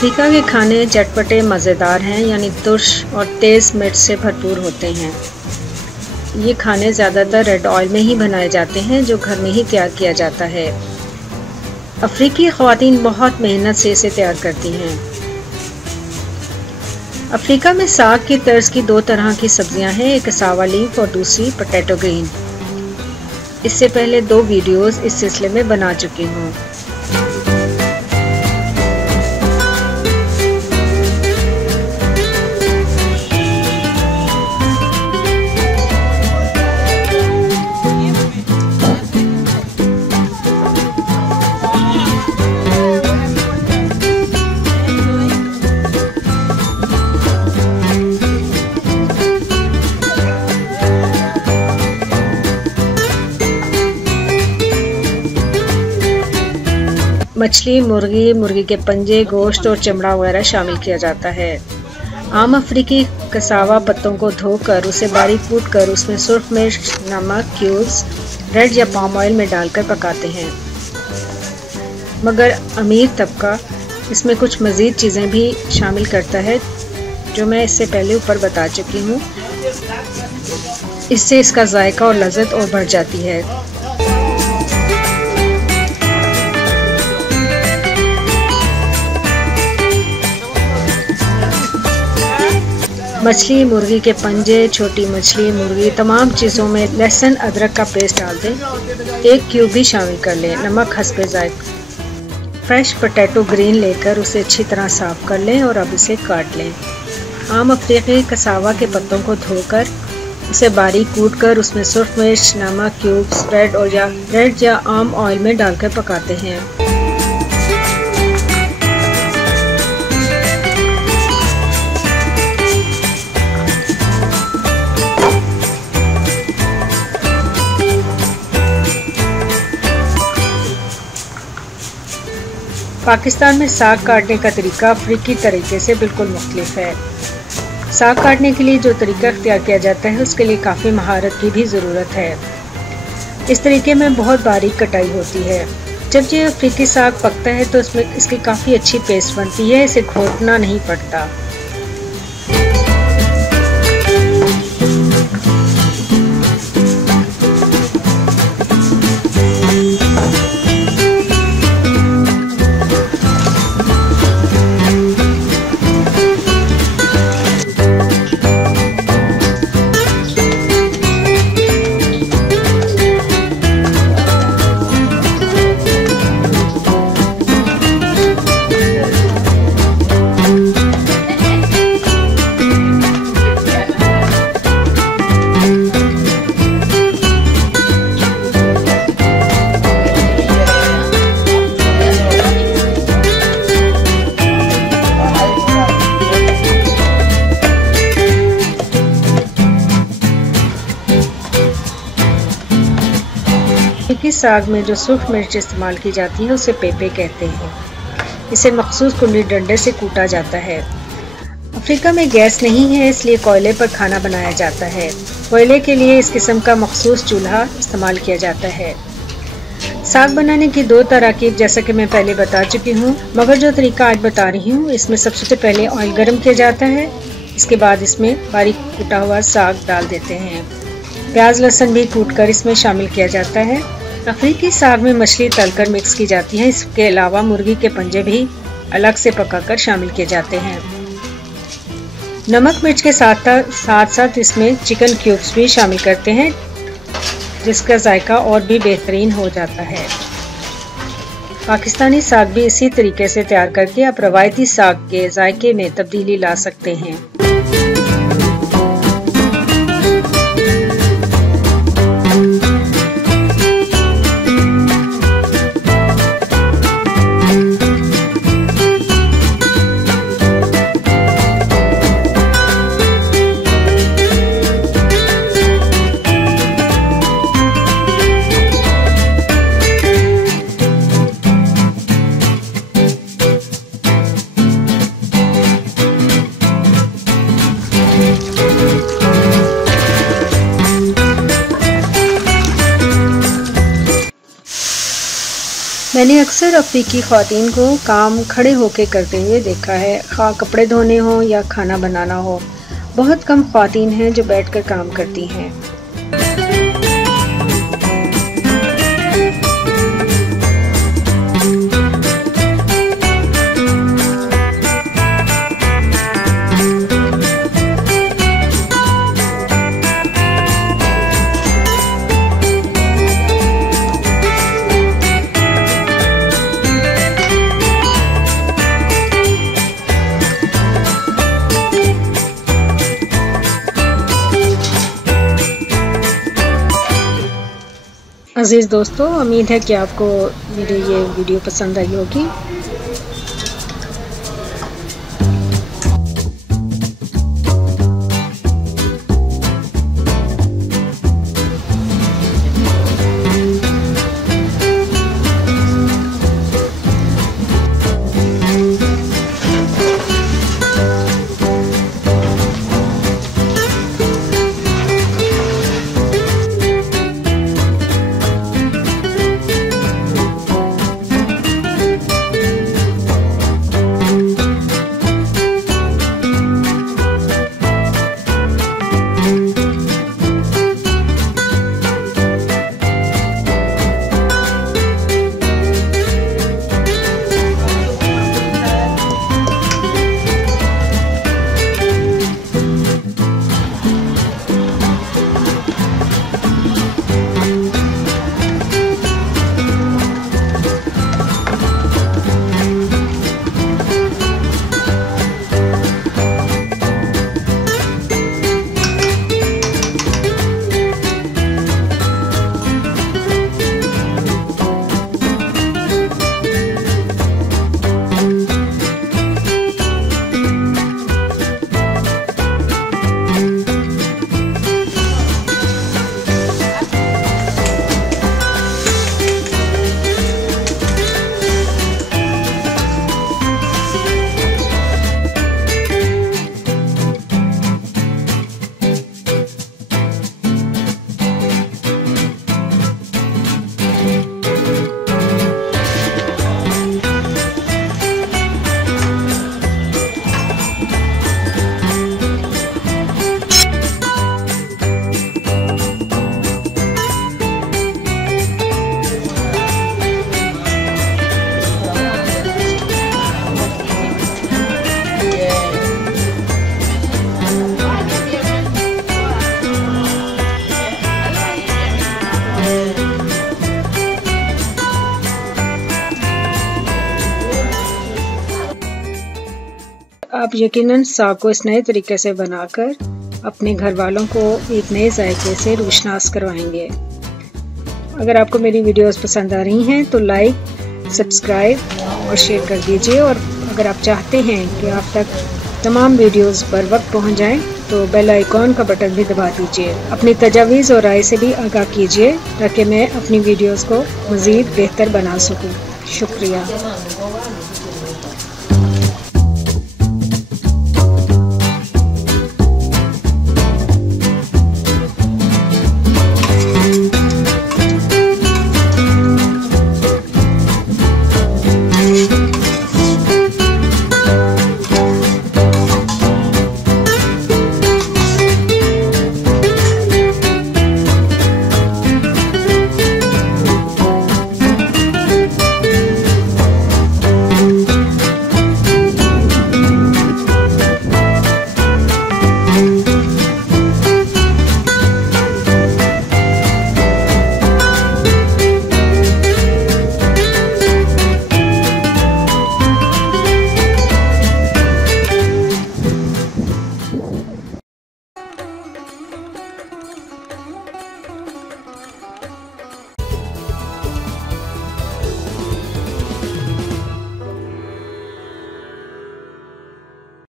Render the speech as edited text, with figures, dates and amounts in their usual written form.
Africa के खाने चटपटे मज़ेदार हैं, यानी तुर्श और तेज़ मिर्च से भरपूर होते हैं। ये खाने ज़्यादातर रेड ऑयल में ही बनाए जाते हैं, जो घर में ही तैयार किया जाता है। अफ्रीकी ख़वातीन बहुत मेहनत से इसे तैयार करती हैं। अफ्रीका में साग की तर्ज की दो तरह की सब्जियां हैं, एक कासावा लीफ और दूसरी पोटैटो ग्रीन। इससे पहले 2 वीडियोस इस सिलसिले में बना चुकी हूँ। मछली, मुर्गी, मुर्गी के पंजे, गोश्त और चमड़ा वगैरह शामिल किया जाता है। आम अफ्रीकी कसावा पत्तों को धोकर उसे बारीक कूटकर उसमें सुर्ख मिर्च, नमक, क्यूब्स, ब्रेड या पाम ऑयल में डालकर पकाते हैं। मगर अमीर तबका इसमें कुछ मज़ीद चीज़ें भी शामिल करता है, जो मैं इससे पहले ऊपर बता चुकी हूँ। इससे इसका जायका और लज़्ज़त और बढ़ जाती है। मछली, मुर्गी के पंजे, छोटी मछली, मुर्गी, तमाम चीज़ों में लहसुन अदरक का पेस्ट डाल दें। 1 क्यूब भी शामिल कर लें। नमक हस्बे जायका। फ्रेश पोटैटो ग्रीन लेकर उसे अच्छी तरह साफ़ कर लें और अब इसे काट लें। आम अफ्रीकी कसावा के पत्तों को धोकर उसे बारीक कूटकर उसमें सुर्ख मिर्च, नमक, क्यूब्स, ब्रेड या आम ऑयल में डालकर पकाते हैं। पाकिस्तान में साग काटने का तरीका अफ्रीकी तरीके से बिल्कुल मुख्तलिफ है। साग काटने के लिए जो तरीका इख्तियार किया जाता है, उसके लिए काफ़ी महारत की भी ज़रूरत है। इस तरीके में बहुत बारीक कटाई होती है। जब ये अफ्रीकी साग पकता है तो इसमें इसकी काफ़ी अच्छी पेस्ट बनती है, इसे घोटना नहीं पड़ता। अफ्रीकी साग में जो सुर्ख मिर्च इस्तेमाल की जाती है उसे पेपे कहते हैं। इसे मखसूस कुंडी डंडे से कूटा जाता है। अफ्रीका में गैस नहीं है, इसलिए कोयले पर खाना बनाया जाता है। कोयले के लिए इस किस्म का मखसूस चूल्हा इस्तेमाल किया जाता है। साग बनाने की 2 तरकीब जैसा कि मैं पहले बता चुकी हूँ, मगर जो तरीका आज बता रही हूँ, इसमें सबसे पहले ऑयल गर्म किया जाता है। इसके बाद इसमें बारीक कूटा हुआ साग डाल देते हैं। प्याज लहसुन भी कूटकर इसमें शामिल किया जाता है। अफ्रीकी साग में मछली तलकर मिक्स की जाती है। इसके अलावा मुर्गी के पंजे भी अलग से पकाकर शामिल किए जाते हैं। नमक मिर्च के साथ साथ इसमें चिकन क्यूब्स भी शामिल करते हैं, जिसका जायका और भी बेहतरीन हो जाता है। पाकिस्तानी साग भी इसी तरीके से तैयार करके आप रवायती साग के जायके में तब्दीली ला सकते हैं। मैंने अक्सर अफ्रीकी ख़वातीन को काम खड़े होकर करते हुए देखा है, ख़ास कपड़े धोने हो या खाना बनाना हो। बहुत कम ख़वातीन हैं जो बैठकर काम करती हैं। अज़ीज़ दोस्तों, उम्मीद है कि आपको मेरी ये वीडियो पसंद आई होगी। आप यकीनन साग को इस नए तरीके से बनाकर अपने घर वालों को एक नए जायके से रोशनास करवाएंगे। अगर आपको मेरी वीडियोस पसंद आ रही हैं तो लाइक, सब्सक्राइब और शेयर कर दीजिए। और अगर आप चाहते हैं कि आप तक तमाम वीडियोस पर वक्त पहुंच जाएं तो बेल आइकॉन का बटन भी दबा दीजिए। अपनी तजावीज़ और राय से भी आगाह कीजिए ताकि मैं अपनी वीडियोस को मज़ीद बेहतर बना सकूं। शुक्रिया।